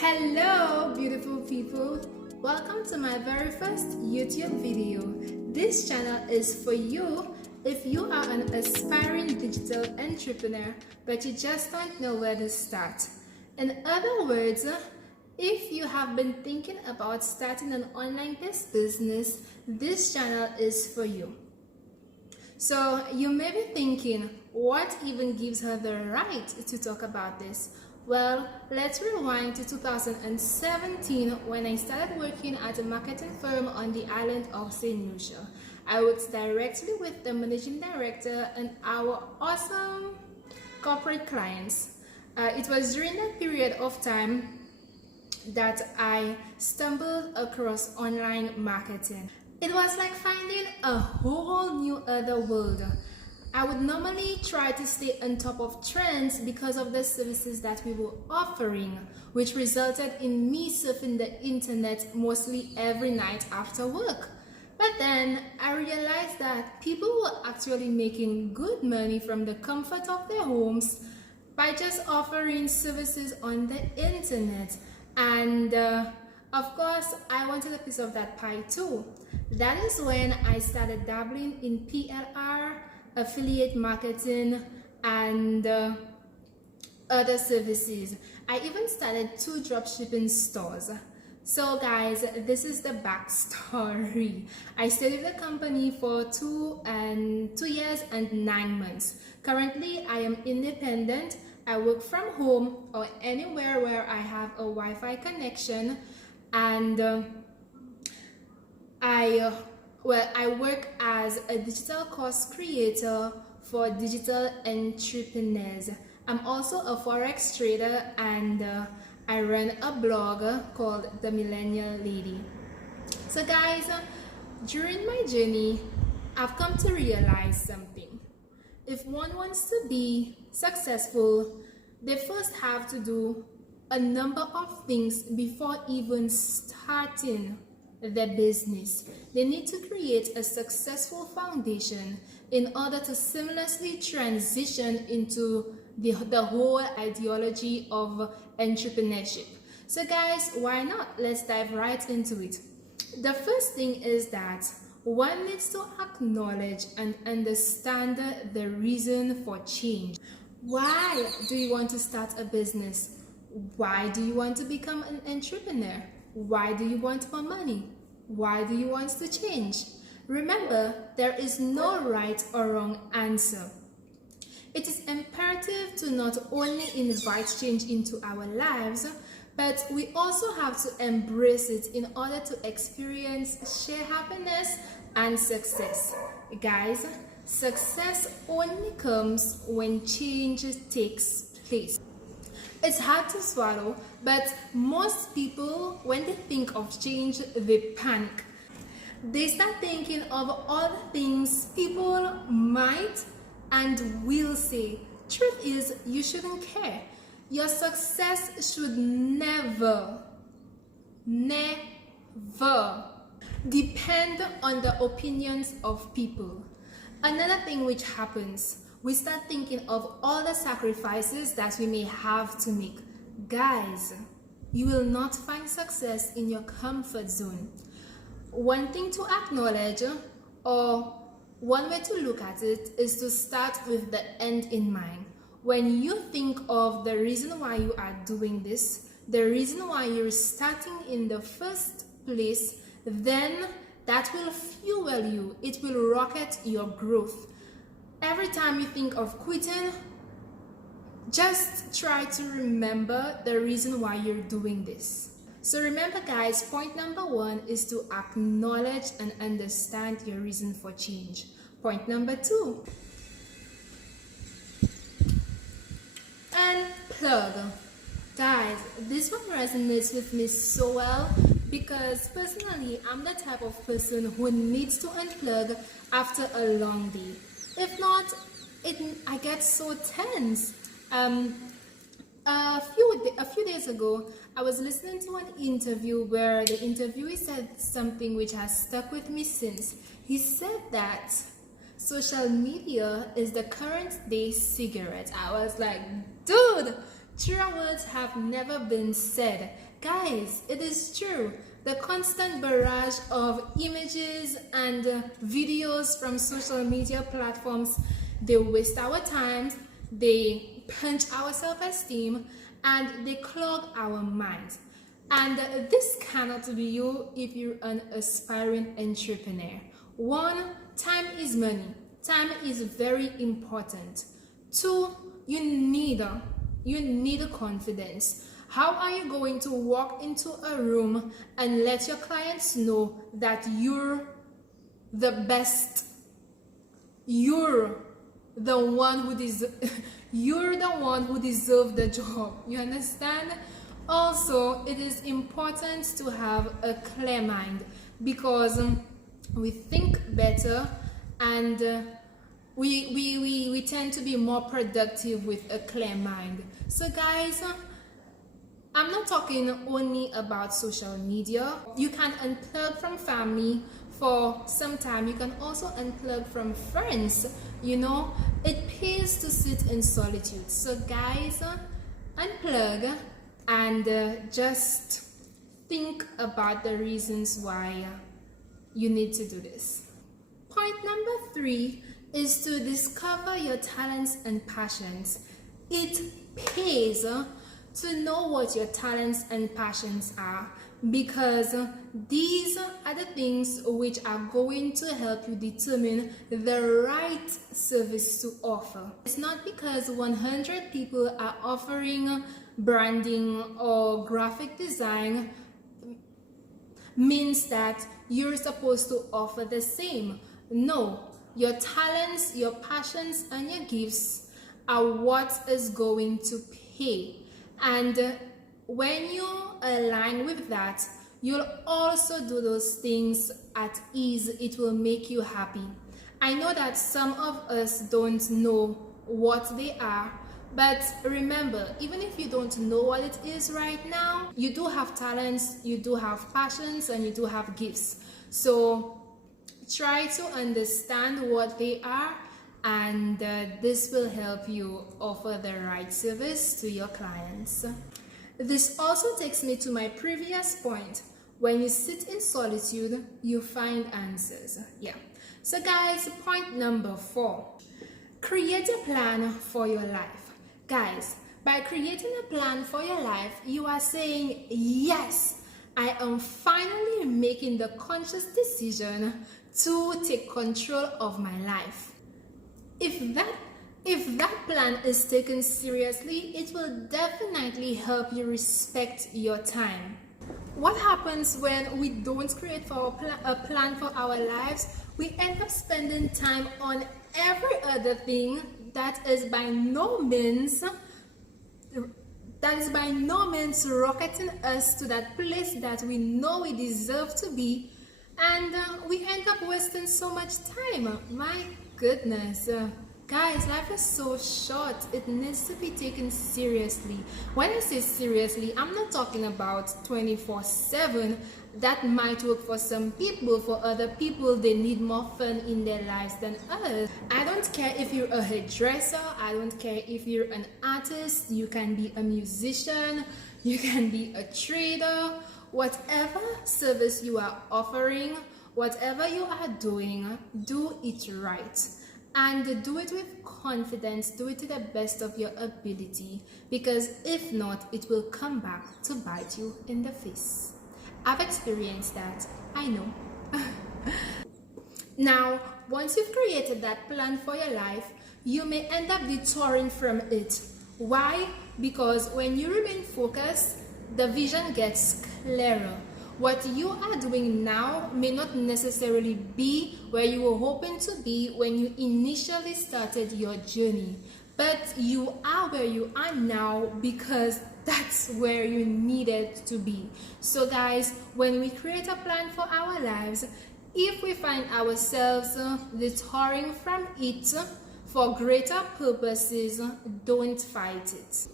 Hello beautiful people, welcome to my very first YouTube video. This channel is for you if you are an aspiring digital entrepreneur but you just don't know where to start. In other words, if you have been thinking about starting an online-based business, this channel is for you. So you may be thinking, what even gives her the right to talk about this? Well, let's rewind to 2017 when I started working at a marketing firm on the island of St. Lucia. I worked directly with the managing director and our awesome corporate clients. It was during that period of time that I stumbled across online marketing. It was like finding a whole new other world. I would normally try to stay on top of trends because of the services that we were offering, which resulted in me surfing the internet mostly every night after work. But then I realized that people were actually making good money from the comfort of their homes by just offering services on the internet. And of course, I wanted a piece of that pie too. That is when I started dabbling in PLR, affiliate marketing, and other services. I even started 2 dropshipping stores. So guys, this is the backstory. I stayed with the company for 2 years and 9 months. Currently, I am independent. I work from home or anywhere where I have a Wi-Fi connection, and I work as a digital course creator for digital entrepreneurs. I'm also a forex trader, and I run a blog called The Millennial Lady. So guys, during my journey, I've come to realize something. If one wants to be successful, they first have to do a number of things before even starting their business. They need to create a successful foundation in order to seamlessly transition into the whole ideology of entrepreneurship. So guys, why not? Let's dive right into it. The first thing is that one needs to acknowledge and understand the reason for change. Why do you want to start a business? Why do you want to become an entrepreneur? Why do you want more money? Why do you want to change? Remember, there is no right or wrong answer. It is imperative to not only invite change into our lives, but we also have to embrace it in order to experience sheer happiness and success. Guys, success only comes when change takes place. It's hard to swallow, but most people, when they think of change, they panic. They start thinking of all the things people might and will say. Truth is, you shouldn't care. Your success should never depend on the opinions of people. Another thing which happens, we start thinking of all the sacrifices that we may have to make. Guys, you will not find success in your comfort zone. One thing to acknowledge, or one way to look at it, is to start with the end in mind. When you think of the reason why you are doing this, the reason why you're starting in the first place, then that will fuel you. It will rocket your growth. Every time you think of quitting, just try to remember the reason why you're doing this. So remember guys, point number 1 is to acknowledge and understand your reason for change. Point number 2, unplug. Guys, this one resonates with me so well because personally, I'm the type of person who needs to unplug after a long day. If not, I get so tense. A few days ago, I was listening to an interview where the interviewee said something which has stuck with me since. He said that social media is the current day cigarette. I was like, dude, Truer words have never been said. Guys, it is true. The constant barrage of images and videos from social media platforms, they waste our time, they punch our self-esteem, and they clog our minds. And this cannot be you if you're an aspiring entrepreneur. One, time is money. Time is very important. Two, you need confidence. How are you going to walk into a room and let your clients know that you're the best? You're the one who deserves the job. You understand? Also, it is important to have a clear mind, because we think better, and we tend to be more productive with a clear mind. So guys, I'm not talking only about social media. You can unplug from family for some time. You can also unplug from friends. You know, it pays to sit in solitude. So guys, unplug and just think about the reasons why you need to do this. Point number 3 is to discover your talents and passions. It pays to know what your talents and passions are, because these are the things which are going to help you determine the right service to offer. It's not because 100 people are offering branding or graphic design means that you're supposed to offer the same. No, your talents, your passions, and your gifts are what is going to pay. And when you align with that, you'll also do those things at ease. It will make you happy. I know that some of us don't know what they are, but remember, even if you don't know what it is right now, you do have talents, you do have passions, and you do have gifts. So try to understand what they are, and this will help you offer the right service to your clients. This also takes me to my previous point. When you sit in solitude, you find answers. Yeah. So guys, point number 4. Create a plan for your life. Guys, by creating a plan for your life, you are saying, yes, I am finally making the conscious decision to take control of my life. If that plan is taken seriously, it will definitely help you respect your time. What happens when we don't create a plan for our lives? We end up spending time on every other thing that is by no means rocketing us to that place that we know we deserve to be, and we end up wasting so much time. My goodness. Guys, life is so short. It needs to be taken seriously. When I say seriously, I'm not talking about 24/7. That might work for some people. For other people, they need more fun in their lives than us. I don't care if you're a hairdresser. I don't care if you're an artist. You can be a musician. You can be a trader. Whatever service you are offering, whatever you are doing, do it right. And do it with confidence, do it to the best of your ability, because if not, it will come back to bite you in the face. I've experienced that, I know. Now, once you've created that plan for your life, you may end up detouring from it. Why? Because when you remain focused, the vision gets clearer. What you are doing now may not necessarily be where you were hoping to be when you initially started your journey, but you are where you are now because that's where you needed to be. So guys, when we create a plan for our lives, if we find ourselves detouring from it for greater purposes, don't fight it.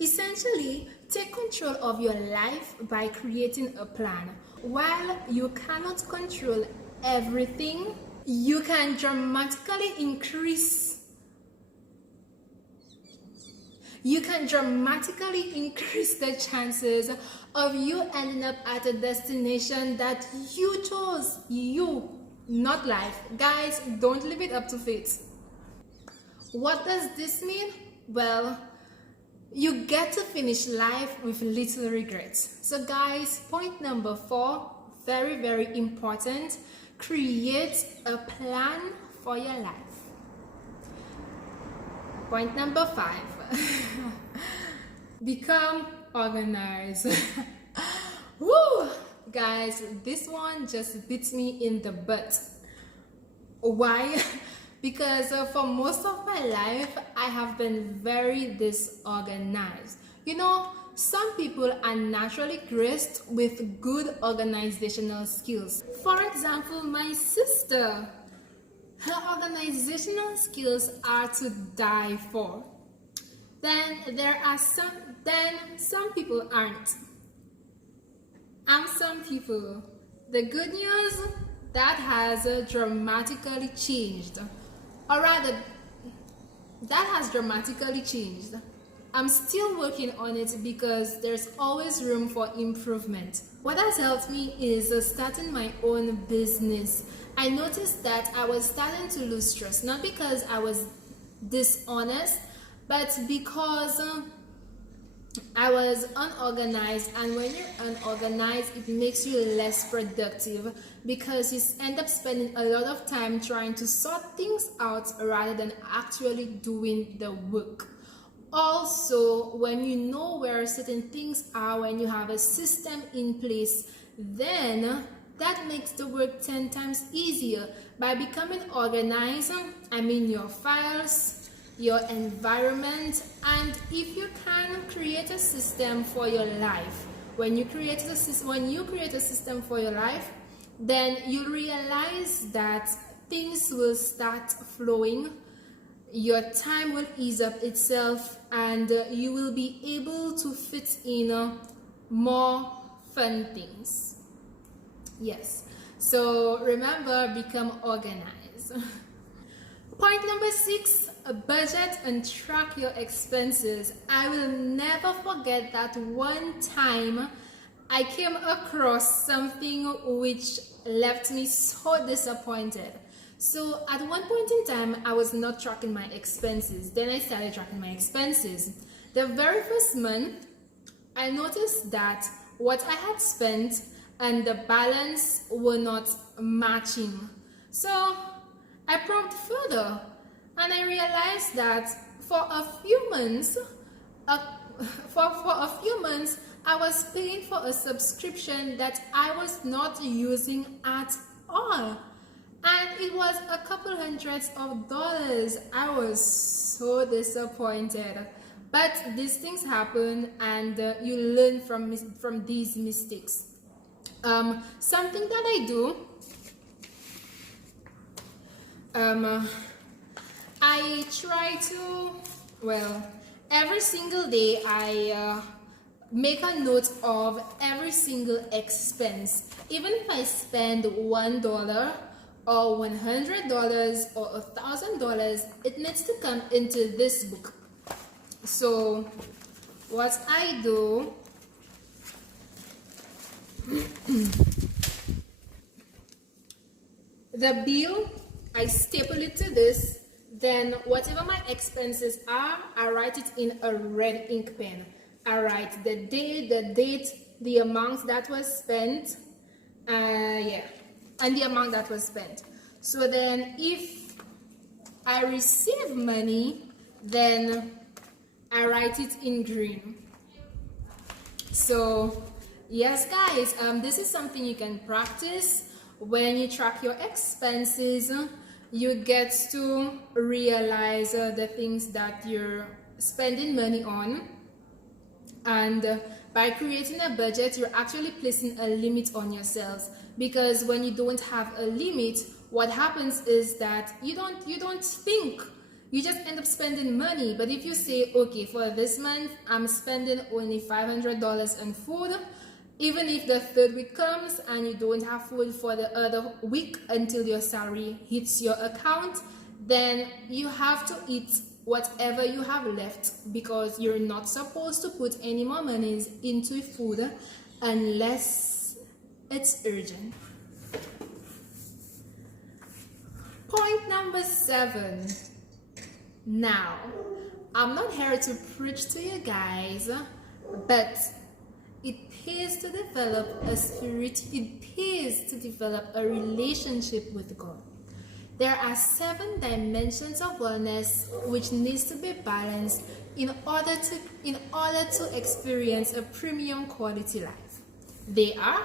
Essentially, take control of your life by creating a plan. While you cannot control everything, you can dramatically increase you can dramatically increase the chances of you ending up at a destination that you chose. You, not life. Guys, don't leave it up to fate. What does this mean? Well, you get to finish life with little regrets. So guys, point number 4, very, very important. Create a plan for your life. Point number 5. Become organized. Woo! Guys, this one just beats me in the butt. Why? Because for most of my life, I have been very disorganized. You know, some people are naturally graced with good organizational skills. For example, my sister, her organizational skills are to die for. Then some people aren't. I'm some people. The good news, that has dramatically changed. Or rather, that has dramatically changed. I'm still working on it because there's always room for improvement. What has helped me is starting my own business. I noticed that I was starting to lose trust, not because I was dishonest, but because I was unorganized, and when you're unorganized, it makes you less productive because you end up spending a lot of time trying to sort things out rather than actually doing the work. Also, when you know where certain things are, when you have a system in place, then that makes the work 10 times easier. By becoming organized, I mean your files, your environment, and if you can create a system for your life. When you create a system for your life, then you realize that things will start flowing, your time will ease up itself, and you will be able to fit in more fun things. Yes, so remember, become organized. Point number 6, budget and track your expenses. I will never forget that one time I came across something which left me so disappointed. So at one point in time, I was not tracking my expenses. Then I started tracking my expenses. The very first month, I noticed that what I had spent and the balance were not matching. So I probed further, and I realized that for a few months, I was paying for a subscription that I was not using at all, and it was a couple hundreds of dollars. I was so disappointed. But these things happen, and you learn from these mistakes. Something that I do. I try to, every single day I make a note of every single expense. Even if I spend $1 or $100 or $1,000, it needs to come into this book. So what I do, the bill, I staple it to this. Then whatever my expenses are, I write it in a red ink pen. I write the day, the date, the amount that was spent, and the amount that was spent. So then if I receive money, then I write it in green. So yes guys, this is something you can practice. When you track your expenses, you get to realize the things that you're spending money on, and by creating a budget, you're actually placing a limit on yourselves. Because when you don't have a limit, what happens is that you don't think, you just end up spending money. But if you say, okay, for this month I'm spending only $500 on food, even if the third week comes and you don't have food for the other week until your salary hits your account, then you have to eat whatever you have left, because you're not supposed to put any more monies into food unless it's urgent. Point number 7. Now, I'm not here to preach to you guys, but it pays to develop a spirit, it pays to develop a relationship with God. There are 7 dimensions of wellness which needs to be balanced in order to experience a premium quality life. They are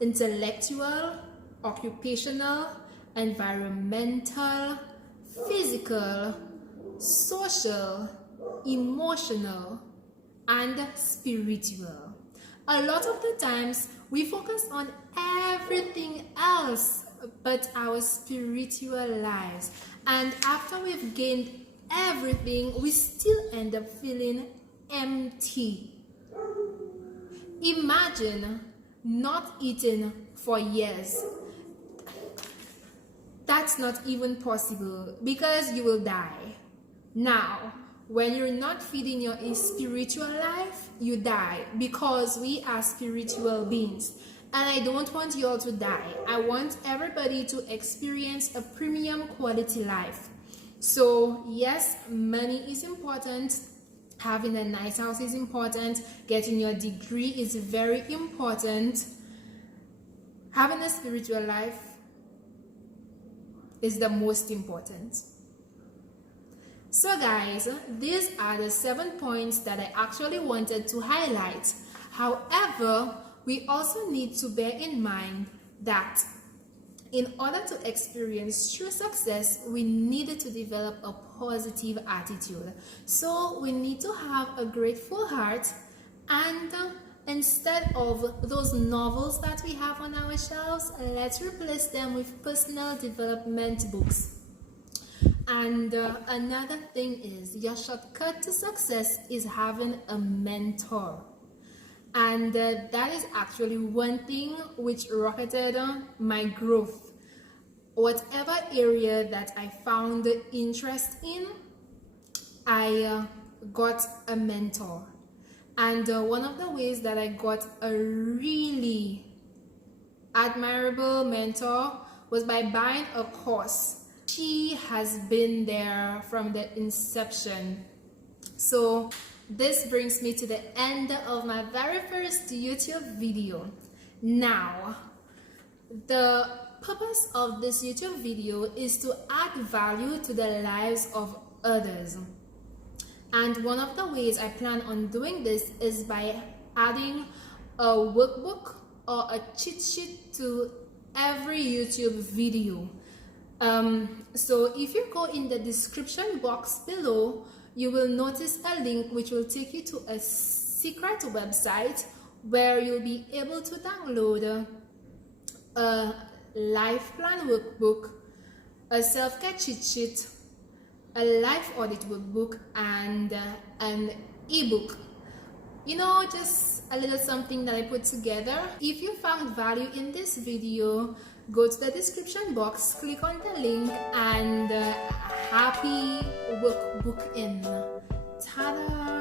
intellectual, occupational, environmental, physical, social, emotional, and spiritual. A lot of the times we focus on everything else but our spiritual lives, and after we've gained everything, we still end up feeling empty. Imagine not eating for years. That's not even possible, because you will die. Now, when you're not feeding your spiritual life, you die, because we are spiritual beings. And I don't want you all to die. I want everybody to experience a premium quality life. So yes, money is important. Having a nice house is important. Getting your degree is very important. Having a spiritual life is the most important. So guys, these are the 7 points that I actually wanted to highlight. However, we also need to bear in mind that in order to experience true success, we needed to develop a positive attitude. So we need to have a grateful heart, and instead of those novels that we have on our shelves, let's replace them with personal development books. And another thing is, your shortcut to success is having a mentor. And that is actually one thing which rocketed my growth. Whatever area that I found interest in, I got a mentor. And one of the ways that I got a really admirable mentor was by buying a course. She has been there from the inception. So this brings me to the end of my very first YouTube video. Now, the purpose of this YouTube video is to add value to the lives of others. And one of the ways I plan on doing this is by adding a workbook or a cheat sheet to every YouTube video. So if you go in the description box below, you will notice a link which will take you to a secret website where you'll be able to download a life plan workbook, a self-care cheat sheet, a life audit workbook, and an ebook. You know, just a little something that I put together. If you found value in this video, go to the description box, click on the link, and happy workbook in. Ta-da!